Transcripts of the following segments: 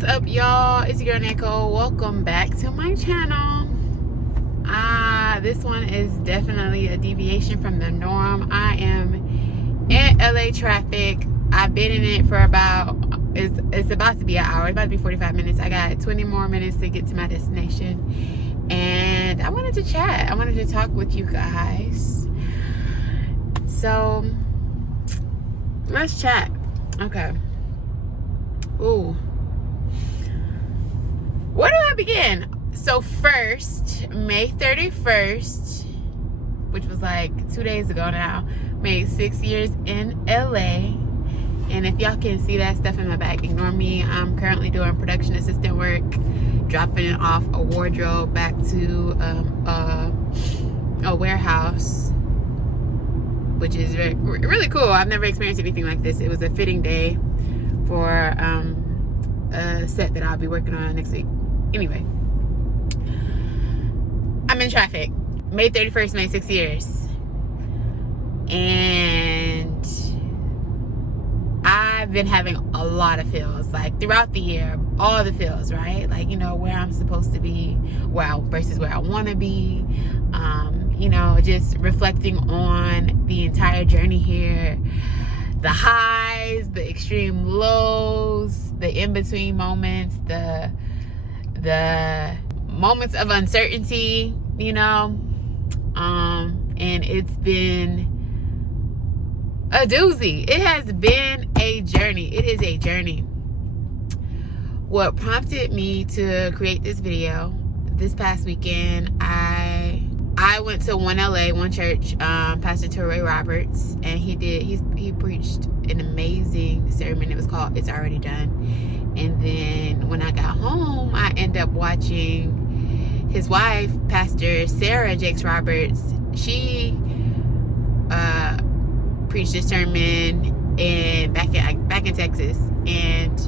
What's up, y'all? It's your girl Nicole. Welcome back to my channel. This one is definitely a deviation from the norm. I am in LA traffic. I've been in it for about, it's about to be an hour. It's about to be 45 minutes. I got 20 more minutes to get to my destination. And I wanted to chat. I wanted to talk with you guys. So, let's chat. Okay. Ooh. Where do I begin? So first, May 31st, which was like 2 days ago now, made 6 years in LA. And if y'all can see that stuff in my bag, ignore me. I'm currently doing production assistant work, dropping off a wardrobe back to a warehouse, which is really cool. I've never experienced anything like this. It was a fitting day for a set that I'll be working on next week. Anyway, I'm in traffic. May 31st made 6 years. And I've been having a lot of feels, like throughout the year, all the feels, right? Like, you know, where I'm supposed to be, versus where I want to be. You know, just reflecting on the entire journey here. The highs, the extreme lows, the in-between moments, the moments of uncertainty, you know. And it's been a doozy. It has been a journey. It is a journey. What prompted me to create this video this past weekend, I went to one church, Pastor Torrey Roberts, and he preached an amazing sermon. It was called "It's Already Done." And then when I got home, I ended up watching his wife, Pastor Sarah Jakes Roberts. She preached a sermon back in Texas, and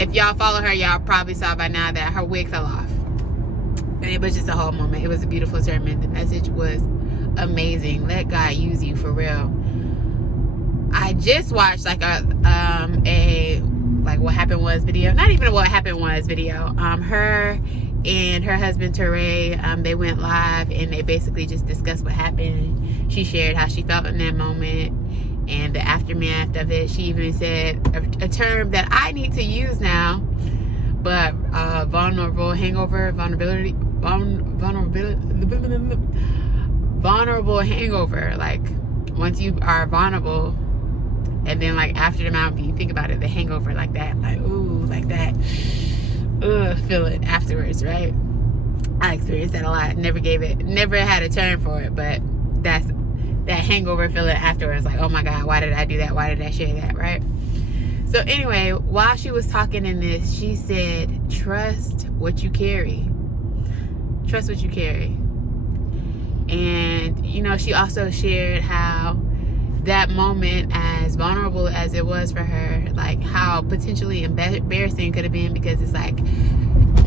if y'all follow her, y'all probably saw by now that her wig fell off. And it was just a whole moment. It was a beautiful sermon. The message was amazing. Let God use you for real. I just watched like a what happened was video. Not even a what happened was video. Her and her husband Torrey, they went live and they basically just discussed what happened. She shared how she felt in that moment and the aftermath of it. She even said a term that I need to use now, but vulnerable hangover. Like, once you are vulnerable, and then like after the amount, you think about it, the hangover, like that, like ooh, like that, feeling afterwards, right? I experienced that a lot. Never had a term for it, but that's that hangover feeling afterwards. Like, oh my God, why did I do that? Why did I share that, right? So anyway, while she was talking in this, she said, trust what you carry. Trust what you carry. And, you know, she also shared how that moment, as vulnerable as it was for her, like how potentially embarrassing could have been, because it's like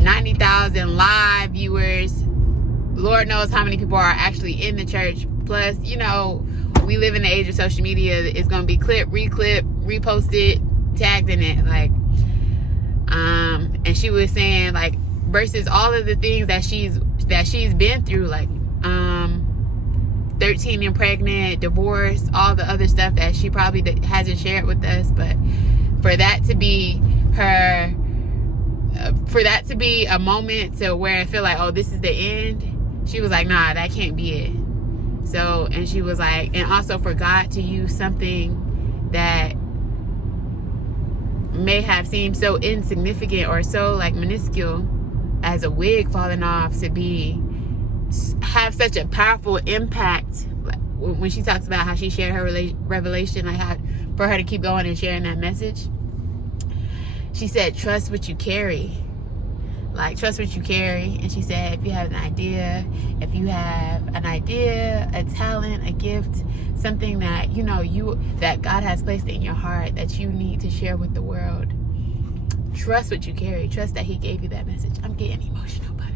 90,000 live viewers. Lord knows how many people are actually in the church. Plus, you know, we live in the age of social media. It's going to be clip, reposted, tagged in it, like and she was saying, like, versus all of the things that she's been through, like 13 and pregnant, divorce, all the other stuff that she probably hasn't shared with us, but for that to be a moment to where I feel like, oh, this is the end, she was like, nah, that can't be it. So, and she was like, and also for God to use something that may have seemed so insignificant or so like minuscule as a wig falling off to have such a powerful impact. When she talks about how she shared her revelation, like how for her to keep going and sharing that message, she said, trust what you carry. Like, trust what you carry. And she said, if you have an idea, a talent, a gift, something that, you know, that God has placed in your heart that you need to share with the world, trust what you carry. Trust that he gave you that message. I'm getting emotional, but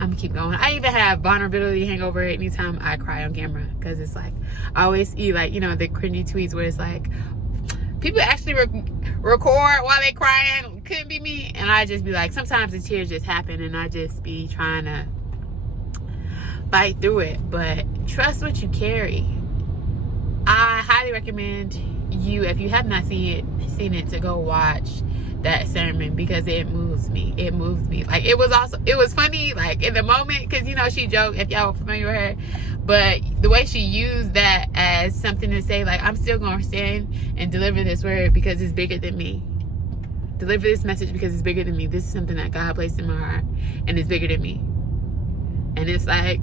I'm gonna keep going. I even have vulnerability hangover anytime I cry on camera, because it's like, I always see, like, you know, the cringy tweets where it's like, people actually record while they crying. Couldn't be me. And I just be like, sometimes the tears just happen, and I just be trying to fight through it. But trust what you carry. I highly recommend you, if you have not seen it, to go watch that sermon, because it moves me. It moves me. Like, it was funny, like, in the moment, because, you know, she joked, if y'all are familiar with her, but the way she used that as something to say, like, I'm still going to stand and deliver this word because it's bigger than me. Deliver this message because it's bigger than me. This is something that God placed in my heart, and it's bigger than me. And it's like,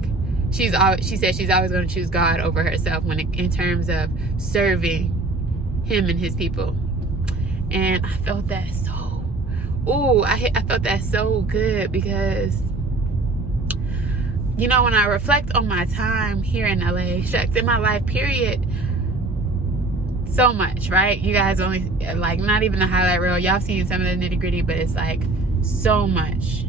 she said she's always going to choose God over herself in terms of serving him and his people. And I felt that I felt that so good, because, you know, when I reflect on my time here in LA, shucks, in my life, period, so much, right? You guys only, like, not even the highlight reel. Y'all seen some of the nitty gritty, but it's like so much.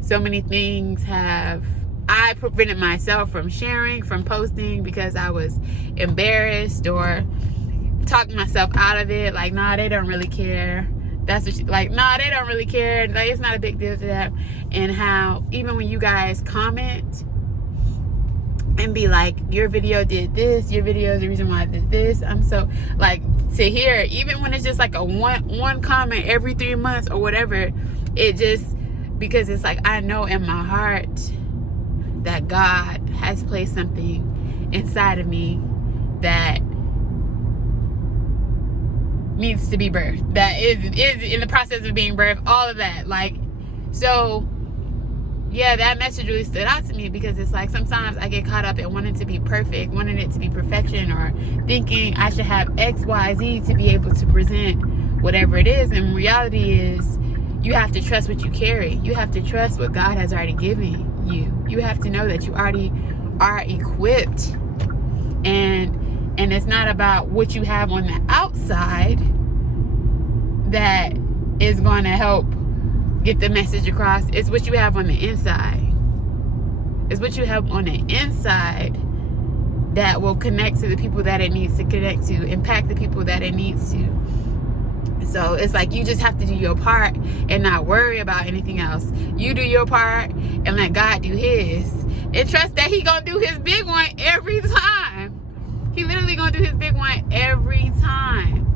So many things I prevented myself from sharing, from posting, because I was embarrassed or talking myself out of it. Like, nah, they don't really care. That's what nah, they don't really care. Like, it's not a big deal to them. And how even when you guys comment and be like, your video did this, your video is the reason why I did this, I'm so, like, to hear, even when it's just like a one comment every 3 months or whatever, it just, because it's like, I know in my heart that God has placed something inside of me that needs to be birthed, that is in the process of being birthed, all of that. Like, so yeah, that message really stood out to me, because it's like, sometimes I get caught up in wanting to be perfect, wanting it to be perfection, or thinking I should have X, Y, Z to be able to present whatever it is. And reality is, you have to trust what you carry. You have to trust what God has already given you. You have to know that you already are equipped, and it's not about what you have on the outside that is going to help get the message across. It's what you have on the inside. It's what you have on the inside that will connect to the people that it needs to connect to, impact the people that it needs to. So it's like, you just have to do your part and not worry about anything else. You do your part and let God do his, and trust that he gonna do his big one every time. He literally gonna do his big one every time.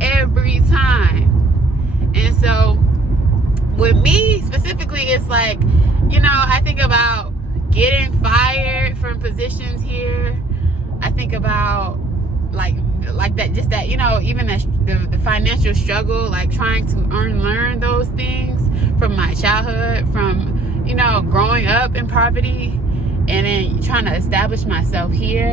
Every time. And so with me specifically, it's like, you know, I think about getting fired from positions here. I think about like that, just that, you know, even the financial struggle, like trying to learn those things from my childhood, from, you know, growing up in poverty, and then trying to establish myself here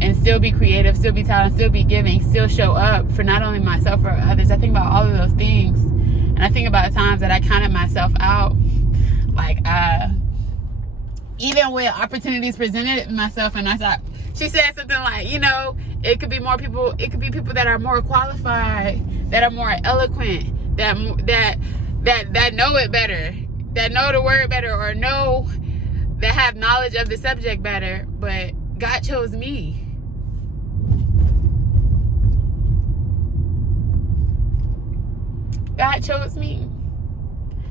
and still be creative, still be talented, still be giving, still show up for not only myself or others. I think about all of those things, and I think about the times that I counted myself out, like even when opportunities presented myself, and I thought, she said something like, you know, it could be more people, it could be people that are more qualified, that are more eloquent, that know it better, that know the word better, or know, that have knowledge of the subject better, but God chose me. God chose me.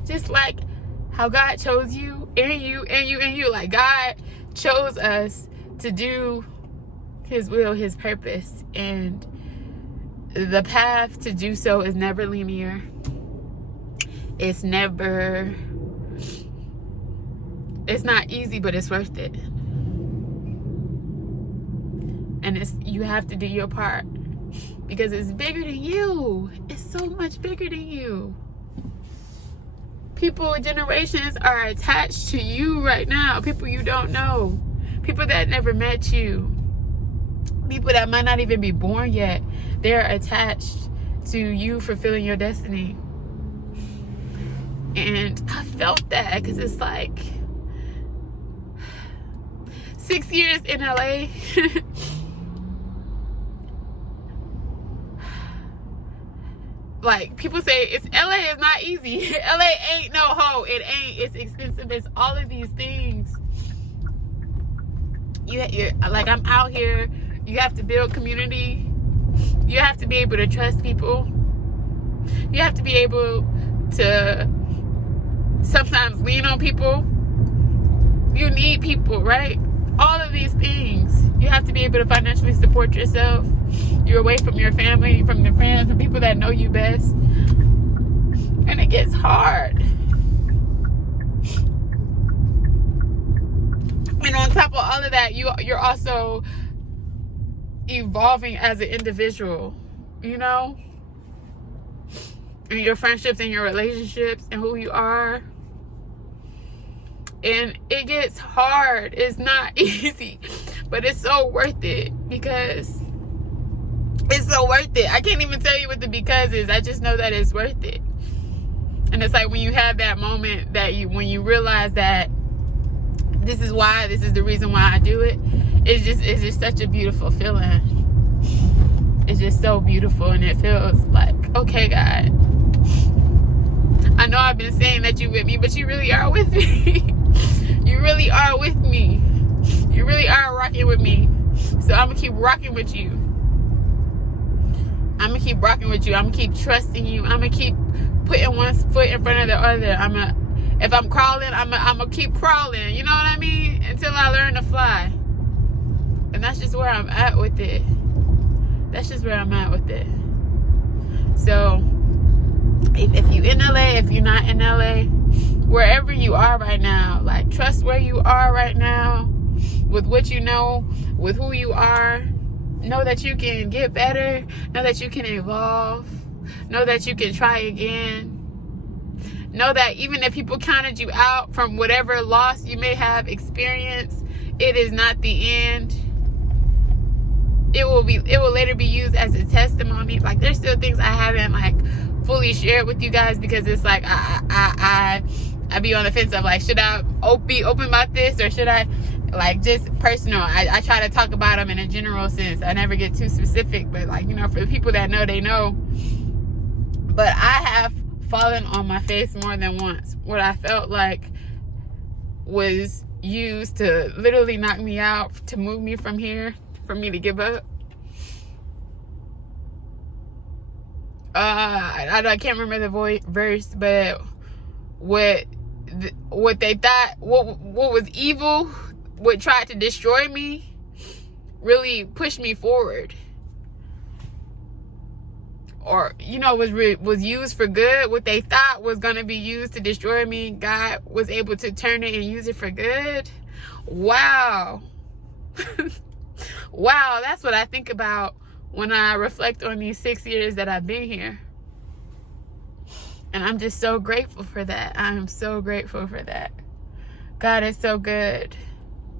Just like how God chose you, and you, and you, and you. Like, God chose us to do his will, his purpose, and the path to do so is never linear. It's not easy, but it's worth it. And you have to do your part, because it's bigger than you. It's so much bigger than you. People, generations are attached to you right now. People you don't know. People that never met you. People that might not even be born yet. They're attached to you fulfilling your destiny. And I felt that, because it's like 6 years in LA. Like, people say it's LA is not easy. LA ain't no hoe. It ain't. It's expensive. It's all of these things. You're like, I'm out here. You have to build community. You have to be able to trust people. You have to be able to sometimes lean on people. You need people, right? All of these things. You have to be able to financially support yourself. You're away from your family, from your friends, from people that know you best. And it gets hard. And on top of all of that, you're also evolving as an individual, you know? And your friendships and your relationships and who you are. And it gets hard. It's not easy, but it's so worth it, because it's so worth it. I can't even tell you what the because is. I just know that it's worth it. And it's like when you have that moment when you realize that this is the reason why I do it. It's just such a beautiful feeling. It's just so beautiful, and it feels like, okay, God, I know I've been saying that you're with me, but you really are with me. You really are with me. You really are rocking with me. So I'm going to keep rocking with you. I'm going to keep rocking with you. I'm going to keep trusting you. I'm going to keep putting one foot in front of the other. If I'm crawling, I'm going to keep crawling. You know what I mean? Until I learn to fly. And that's just where I'm at with it. That's just where I'm at with it. So if you in LA, if you're not in LA, wherever you are right now, like, trust where you are right now, with what you know, with who you are. Know that you can get better. Know that you can evolve. Know that you can try again. Know that even if people counted you out from whatever loss you may have experienced, it is not the end. It will later be used as a testimony. Like, there's still things I haven't like fully shared with you guys, because it's like I be on the fence of like, should I be open about this, or should I, like, just personal. I try to talk about them in a general sense. I never get too specific, but like, you know, for the people that know, they know. But I have fallen on my face more than once. What I felt like was used to literally knock me out, to move me from here, for me to give up. I can't remember the verse, but what they thought, what was evil, what tried to destroy me, really pushed me forward. Or, you know, was used for good. What they thought was going to be used to destroy me, God was able to turn it and use it for good. Wow. Wow, that's what I think about when I reflect on these 6 years that I've been here. And I'm just so grateful for that. I am so grateful for that. God is so good.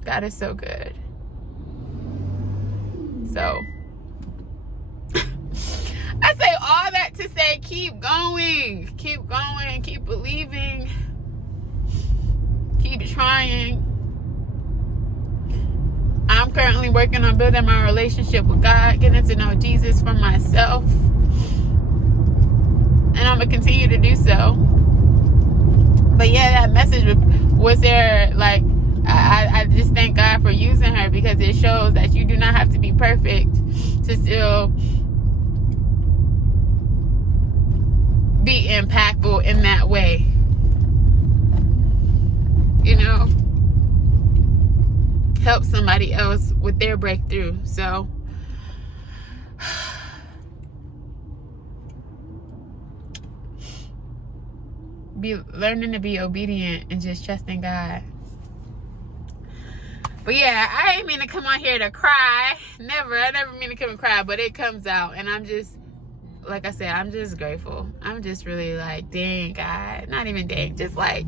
God is so good. So I say all that to say, keep going, keep believing, keep trying. I'm currently working on building my relationship with God, getting to know Jesus for myself, and I'm gonna continue to do so. But yeah, that message was there. Like, I just thank God for using her, because it shows that you do not have to be perfect to still be impactful in that way. You know, help somebody else with their breakthrough. So learning to be obedient and just trusting God. But yeah, I ain't mean to come on here to cry. I never mean to come and cry, but it comes out, and I'm just, like I said, I'm just grateful. I'm just really like, dang, God. Not even dang, just like,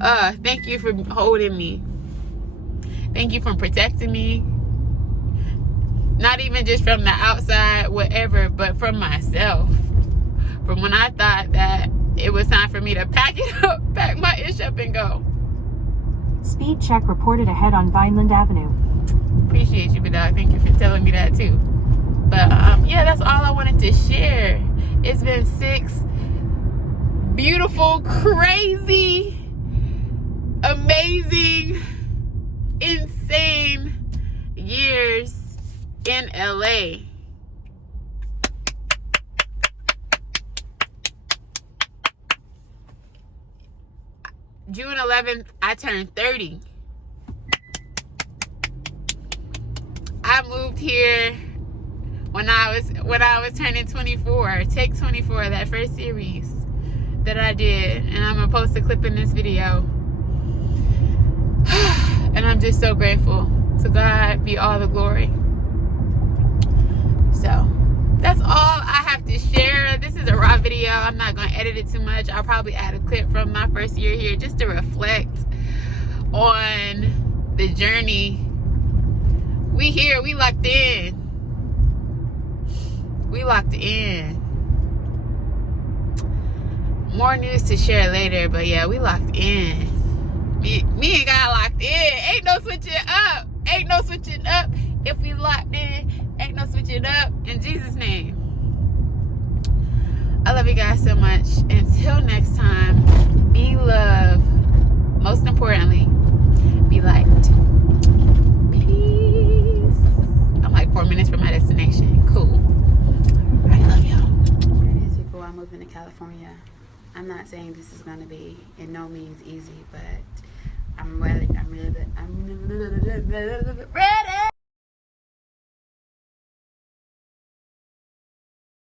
thank you for holding me. Thank you for protecting me. Not even just from the outside, whatever, but from myself. From when I thought that it was time for me to pack my ish up and go. Speed check reported ahead on Vineland Avenue. Appreciate you, B.lyte. Thank you for telling me that too. But yeah, that's all I wanted to share. It's been 6 beautiful, crazy, amazing, insane years in LA. June 11th, I turned 30. I moved here when I was turning 24. Take 24, that first series that I did, and I'm gonna post a clip in this video. And I'm just so grateful. To God be all the glory. So that's all I have to share. This is a raw video. I'm not gonna edit it too much. I'll probably add a clip from my first year here just to reflect on the journey. We here, we locked in. We locked in. More news to share later, but yeah, we locked in. Me and God locked in. Ain't no switching up. Ain't no switching up. If we locked in, ain't no switching up. In Jesus' name. I love you guys so much. Until next time, be love. Most importantly, be light. Peace. I'm like 4 minutes from my destination. Cool. I love y'all. It is people. I'm moving to California. I'm not saying this is gonna be in no means easy, but I'm ready.